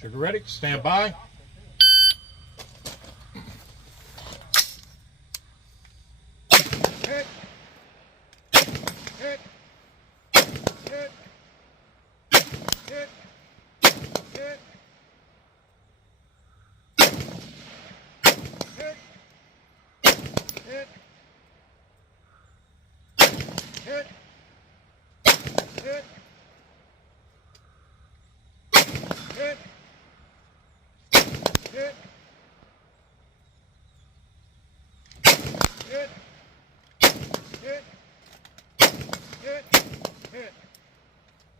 Sugar ready, stand by. Hit. Hit. Hit. Hit. Hit. Hit. Hit. Hit. Hit. Hit. Hit. Hit. Hit. Hit. Hit.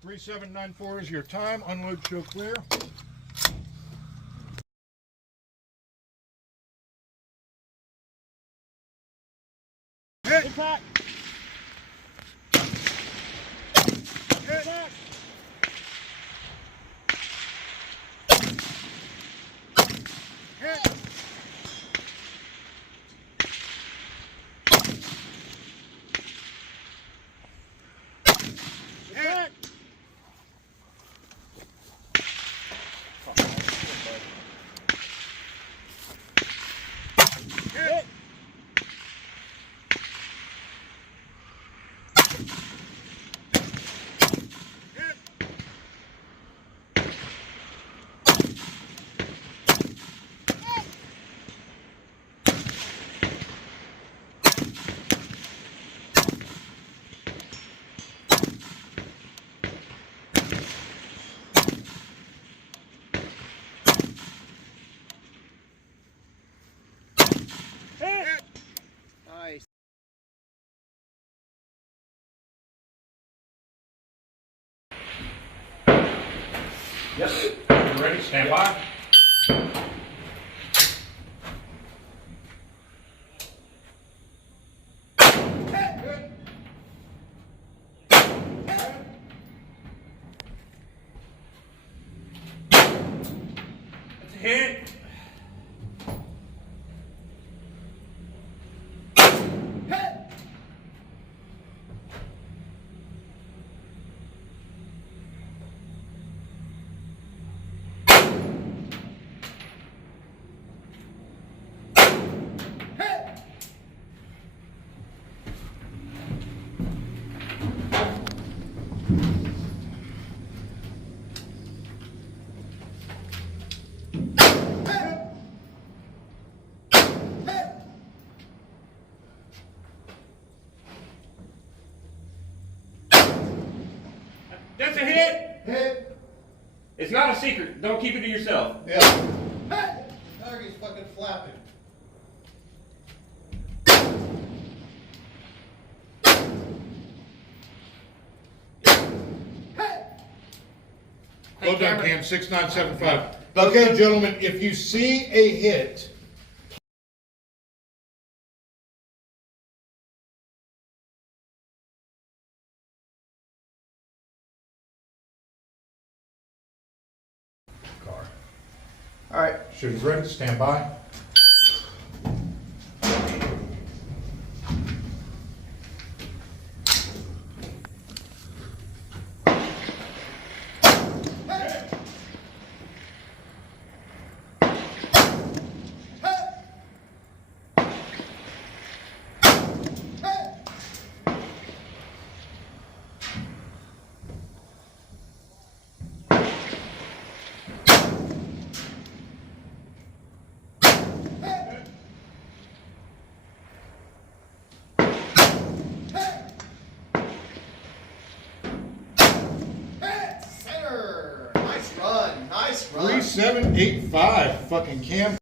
3794 is your time. Unload, show clear. Hit. Impact. Hit. Impact. Hit. Hit. Hit. Nice. Yes. You ready? Stand by. That's a hit. That's a hit. Hit. It's not a secret. Don't keep it to yourself. Yeah. Target's fucking flapping. Well done, Cam. 6975. Okay, gentlemen, if you see a hit, car. All right. Shooter's ready. Stand by. Center. Nice run. Nice run. 3785. Fucking Cam.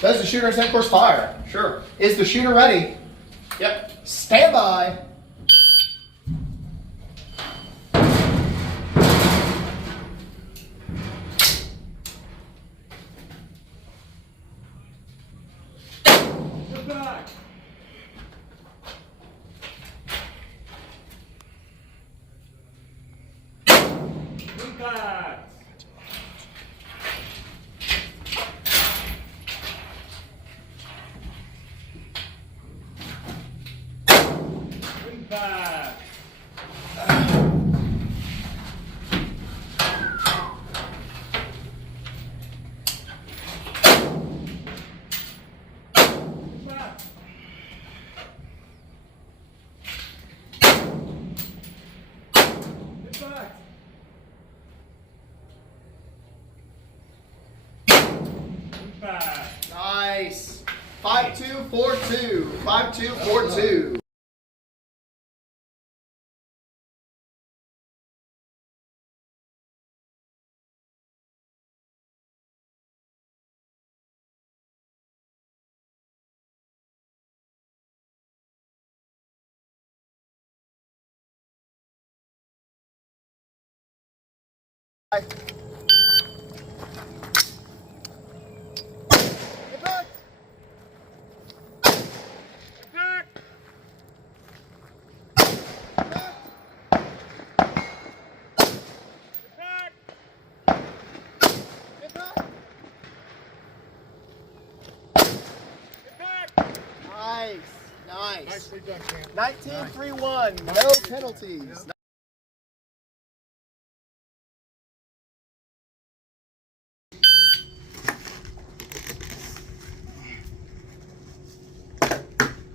Does the shooter set course fire? Sure. Is the shooter ready? Yep. Stand by. Get back. Impact. Impact. 5242. Nice. Nicely done, Cam. 19-3-1. No penalties.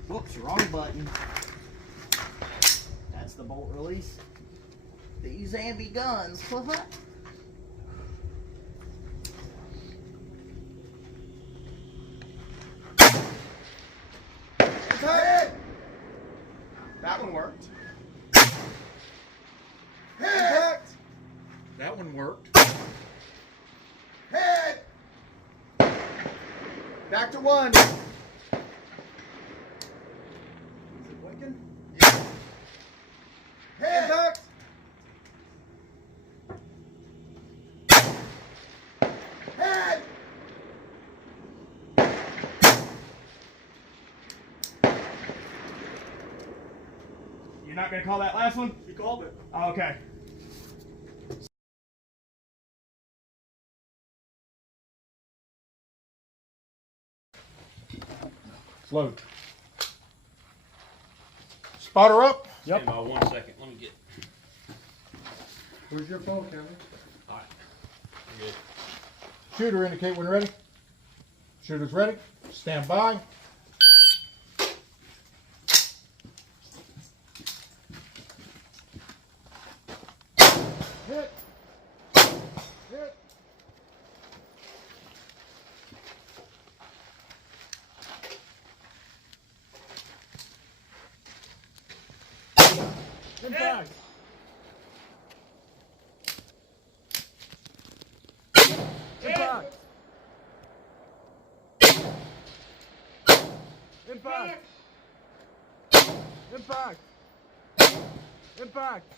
Whoops, wrong button. That's the bolt release. These Ambi guns. What? That one worked. Impact. That one worked. Head. Back to one. Is it working? Yeah. Head. Impact. Head. You're not going to call that last one? You called it. Okay. Slow. Spotter up. Yep. Stand by 1 second. Let me get. Where's your phone, Kevin? All right. I'm good. Shooter indicate when ready. Shooter's ready. Stand by. Hit. Hit. Impact. Impact. Impact. Impact. Impact.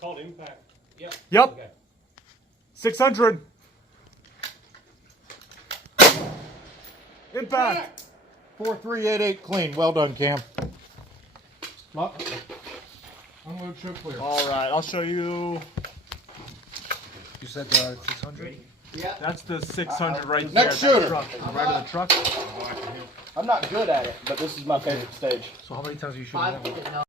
Called impact. Yep. Yep. Okay. 600. Impact. 4388 clean. Well done, Cam. Lock. Unload, show clear. All right, I'll show you. You said 600? Yeah. That's the 600 right there. Next that shooter. truck. Right of the truck. I'm not good at it, but this is my favorite stage. So how many times are you shooting that one?